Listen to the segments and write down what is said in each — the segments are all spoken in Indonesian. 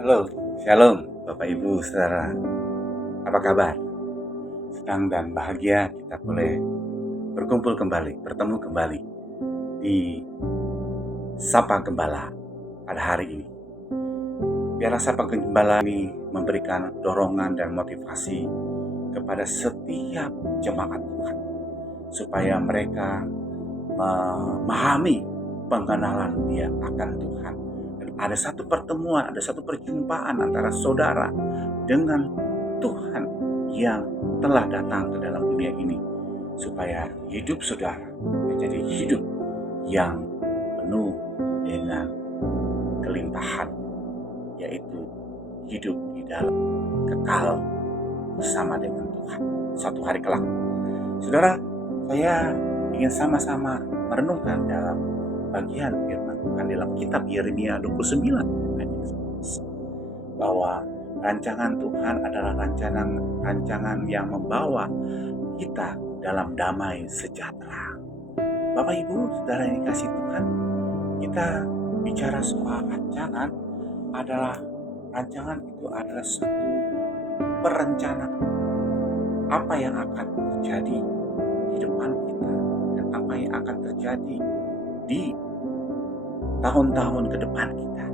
Halo, Shalom Bapak Ibu Saudara. Apa kabar? Senang dan bahagia kita boleh berkumpul kembali, bertemu kembali di Sapa Gembala pada hari ini. Biarlah Sapa Gembala ini memberikan dorongan dan motivasi kepada setiap jemaat Tuhan, supaya mereka memahami pengenalan dia akan Tuhan. Dan ada satu pertemuan, ada satu perjumpaan antara saudara dengan Tuhan yang telah datang ke dalam dunia ini, supaya hidup saudara menjadi hidup yang penuh dengan kelimpahan, yaitu hidup di dalam kekal bersama dengan Tuhan suatu hari kelak. Saudara, saya ingin sama-sama merenungkan dalam bagian firman Tuhan dalam kitab Yeremia 29 ayat 11, bahwa rancangan Tuhan adalah rancangan yang membawa kita dalam damai sejahtera. Bapak Ibu Saudara yang dikasihi Tuhan, kita bicara soal rancangan itu adalah satu perencanaan apa yang akan terjadi di depan kita dan apa yang akan terjadi di tahun-tahun ke depan kita.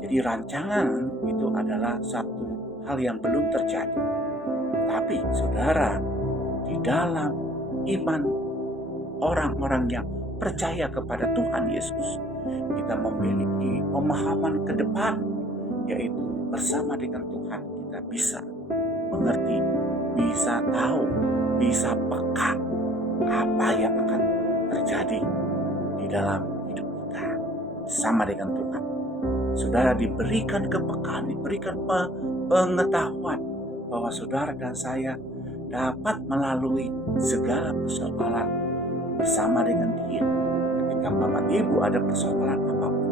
Jadi rancangan itu adalah satu hal yang belum terjadi. Tapi saudara, di dalam iman orang-orang yang percaya kepada Tuhan Yesus, kita memiliki pemahaman ke depan, yaitu bersama dengan Tuhan kita bisa mengerti, bisa tahu, bisa peka apa yang akan terjadi di dalam hidup kita sama dengan Tuhan. Saudara diberikan kepekaan, diberikan pengetahuan bahwa saudara dan saya dapat melalui segala persoalan bersama dengan Dia. Ketika Bapak Ibu ada persoalan apapun,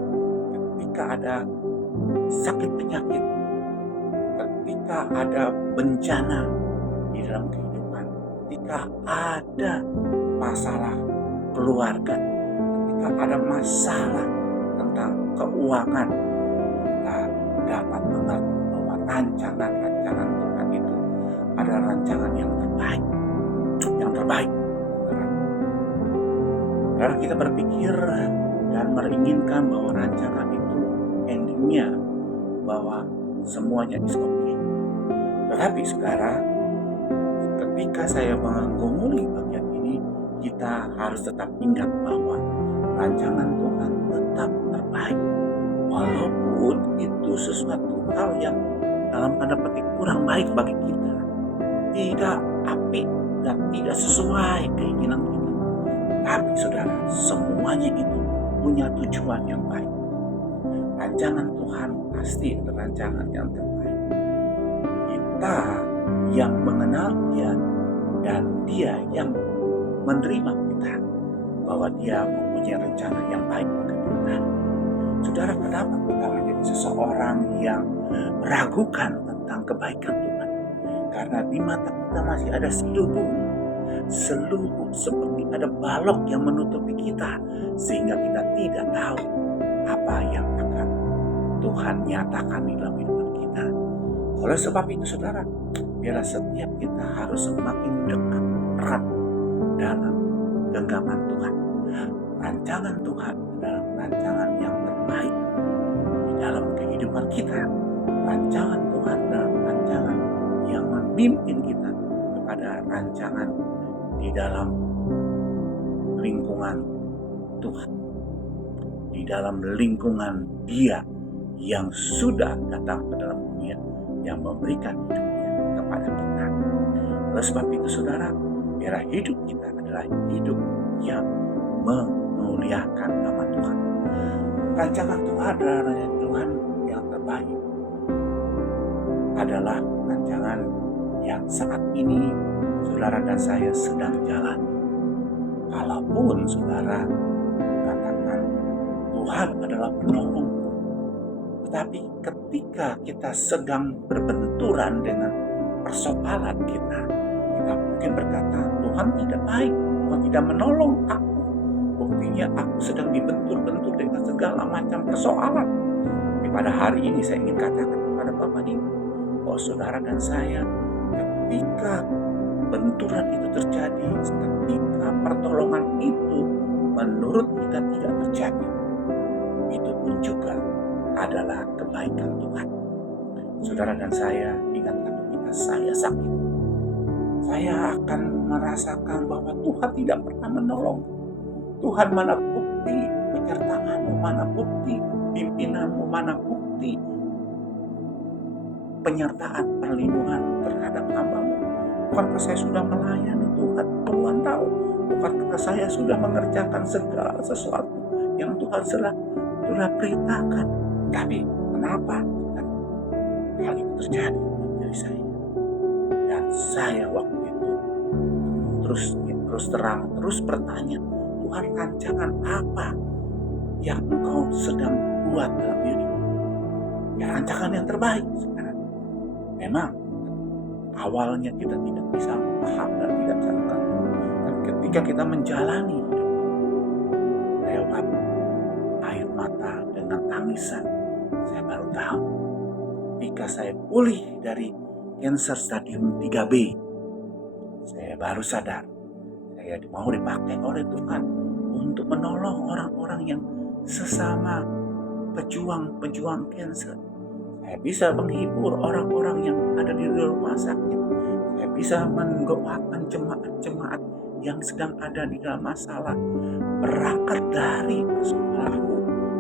ketika ada sakit penyakit, ketika ada bencana di dalam kehidupan, ketika ada masalah keluarga, ketika ada masalah tentang keuangan, kita dapat mengerti bahwa rancangan Tuhan itu adalah rancangan yang terbaik. Karena kita berpikir dan menginginkan bahwa rancangan itu endingnya bahwa semuanya is okay. Tetapi sekarang ketika saya menggumuli bagian ini, kita harus tetap ingat bahwa rancangan Tuhan tetap terbaik, walaupun itu sesuatu hal yang dalam tanda petik kurang baik bagi kita, tidak apik dan tidak sesuai keinginan kita. Tapi saudara, semuanya itu punya tujuan yang baik. Rancangan Tuhan pasti adalah rancangan yang terbaik. Kita yang mengenal Dia dan Dia yang menerima kita, bahwa Dia mempunyai rencana yang baik bagi kita. Saudara, kenapa kita menjadi seseorang yang meragukan tentang kebaikan Tuhan? Karena di mata kita masih ada selubung seperti ada balok yang menutupi kita, sehingga kita tidak tahu apa yang akan Tuhan nyatakan di dalam hidup kita. Oleh sebab itu saudara, biarlah setiap kita harus semakin dekat, erat dalam genggaman Tuhan. Rancangan Tuhan adalah rancangan yang terbaik di dalam kehidupan kita. Rancangan Tuhan adalah rancangan yang memimpin kita kepada rancangan di dalam lingkungan Tuhan, di dalam lingkungan Dia yang sudah datang ke dalam dunia, yang memberikan hidupnya kepada kita. Oleh sebab itu saudara, biarlah hidup kita adalah hidup yang memuliakan nama Tuhan. Rancangan Tuhan adalah Tuhan yang terbaik, adalah rancangan yang saat ini saudara dan saya sedang jalani. Kalaupun saudara katakan Tuhan adalah penolong, tetapi ketika kita sedang berbenturan dengan persoalan kita mungkin berkata, Tuhan tidak baik, Tuhan tidak menolong aku. Buktinya aku sedang dibentur-bentur dengan segala macam persoalan. Tapi pada hari ini saya ingin katakan kepada Bapak Ibu bahwa saudara dan saya, ketika benturan itu terjadi, ketika pertolongan itu menurut kita tidak terjadi, itu pun juga adalah kebaikan Tuhan. Saudara dan saya, ingat ketika saya sakit, saya akan merasakan bahwa Tuhan tidak pernah menolong. Tuhan, mana bukti penyertaan-Mu, mana bukti pimpinan-Mu, mana bukti penyertaan perlindungan terhadap hamba-Mu. Bukankah saya sudah melayani Tuhan? Tuhan tahu. Bukankah saya sudah mengerjakan segala sesuatu yang Tuhan sudah beritakan? Tapi kenapa hal itu terjadi dari saya? Dan saya waktu itu terus terang, terus bertanya, Tuhan, rancangan apa yang Engkau sedang buat dalam diriku? Ya, rancangan yang terbaik sekarang. Memang awalnya kita tidak bisa paham dan tidak bisa mengerti. Dan ketika kita menjalani hidup lewat air mata dengan tangisan, saya baru tahu ketika saya pulih dari kanker stadium 3B, saya baru sadar saya mau dipakai oleh Tuhan untuk menolong orang-orang yang sesama pejuang kanker. Saya bisa menghibur orang-orang yang ada di rumah sakit. Saya bisa mendoakan jemaat-jemaat yang sedang ada di dalam masalah. Berangkat dari persoalanku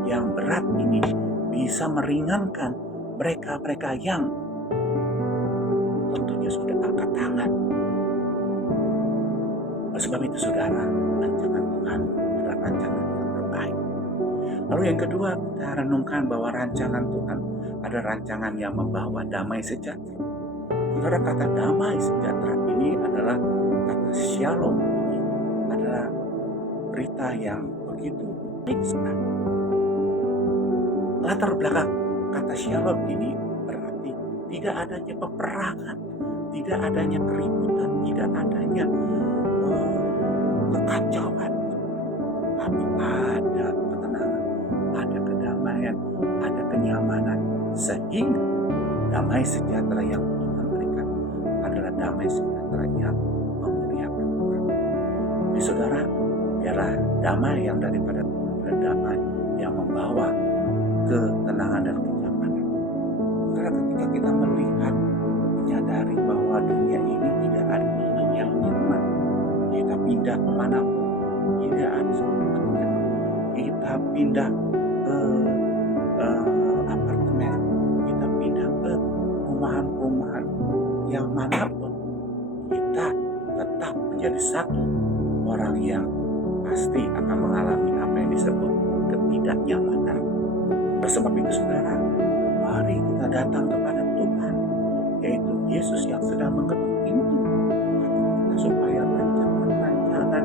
yang berat ini bisa meringankan mereka-mereka yang tentunya sudah angkat tangan. Oleh sebab itu saudara, rancangan Tuhan adalah rancangan yang terbaik. Lalu yang kedua, kita renungkan bahwa rancangan Tuhan ada rancangan yang membawa damai sejahtera. Saudara, kata damai sejahtera ini adalah kata shalom. Ini adalah berita yang begitu baik sekali. Latar belakang kata shalom ini berarti tidak adanya peperangan, tidak adanya keributan, tidak adanya kekacauan, tapi ada ketenangan, ada kedamaian, ada kenyamanan, sehingga damai sejahtera yang Tuhan berikan adalah damai sejahtera yang memuliakan Tuhan. Jadi saudara, biarlah damai yang daripada Tuhan adalah damai yang membawa ketenangan dan kenyamanan. Saudara, ketika kita melihat, menyadari bahwa dunia ini tidak ada yang nyaman, kita pindah kemanapun tidak ada sesuatu yang kita pindah ke apartemen, kita pindah ke perumahan yang manapun, kita tetap menjadi satu orang yang pasti akan mengalami apa yang disebut ketidaknyamanan. Sebab itu saudara, mari kita datang kepada Tuhan, yaitu Yesus yang sedang mengetuk pintu supaya rancangan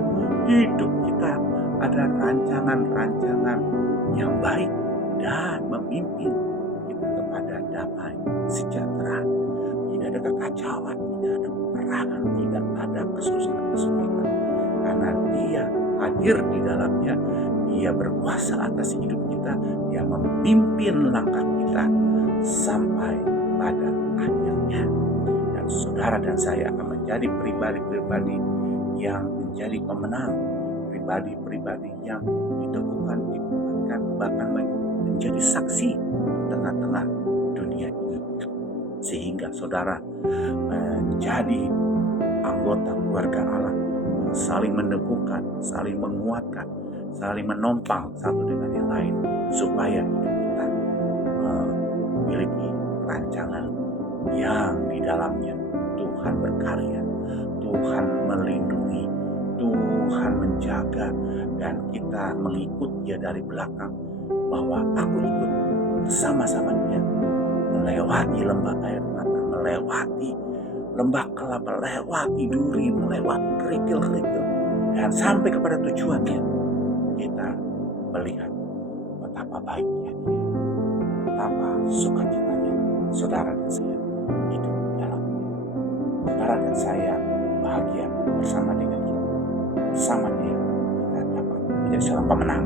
hidup kita ada rancangan yang baik dan memimpin kita kepada damai sejahtera. Tidak ada kekacauan, tidak ada peperangan, tidak ada kesulitan, karena Dia hadir di dalamnya. Dia berkuasa atas hidup kita, Dia memimpin langkah kita sampai pada akhirnya. Dan saudara dan saya akan menjadi pribadi-pribadi yang menjadi pemenang, pribadi-pribadi yang diteguhkan, dikuatkan, bahkan menjadi saksi di tengah-tengah dunia ini. Sehingga saudara menjadi anggota keluarga Allah, saling meneguhkan, saling menguatkan, saling menompang satu dengan yang lain, supaya hidup kita memiliki rancangan yang di dalamnya Tuhan berkarya, Tuhan melindungi, Tuhan menjaga, dan kita mengikut Dia dari belakang, bahwa aku ikut bersama-sama Dia melewati lembah air mata, melewati lembah kelapa, melewati duri, melewati kerikil-kerikil, dan sampai kepada tujuannya. Kita melihat betapa baiknya Dia, betapa sukacitanya saudara dan saya hidup dalamnya. Saudara dan saya bahagia bersama dengan Dia, bersama Dia kita dapat menjadi seorang pemenang.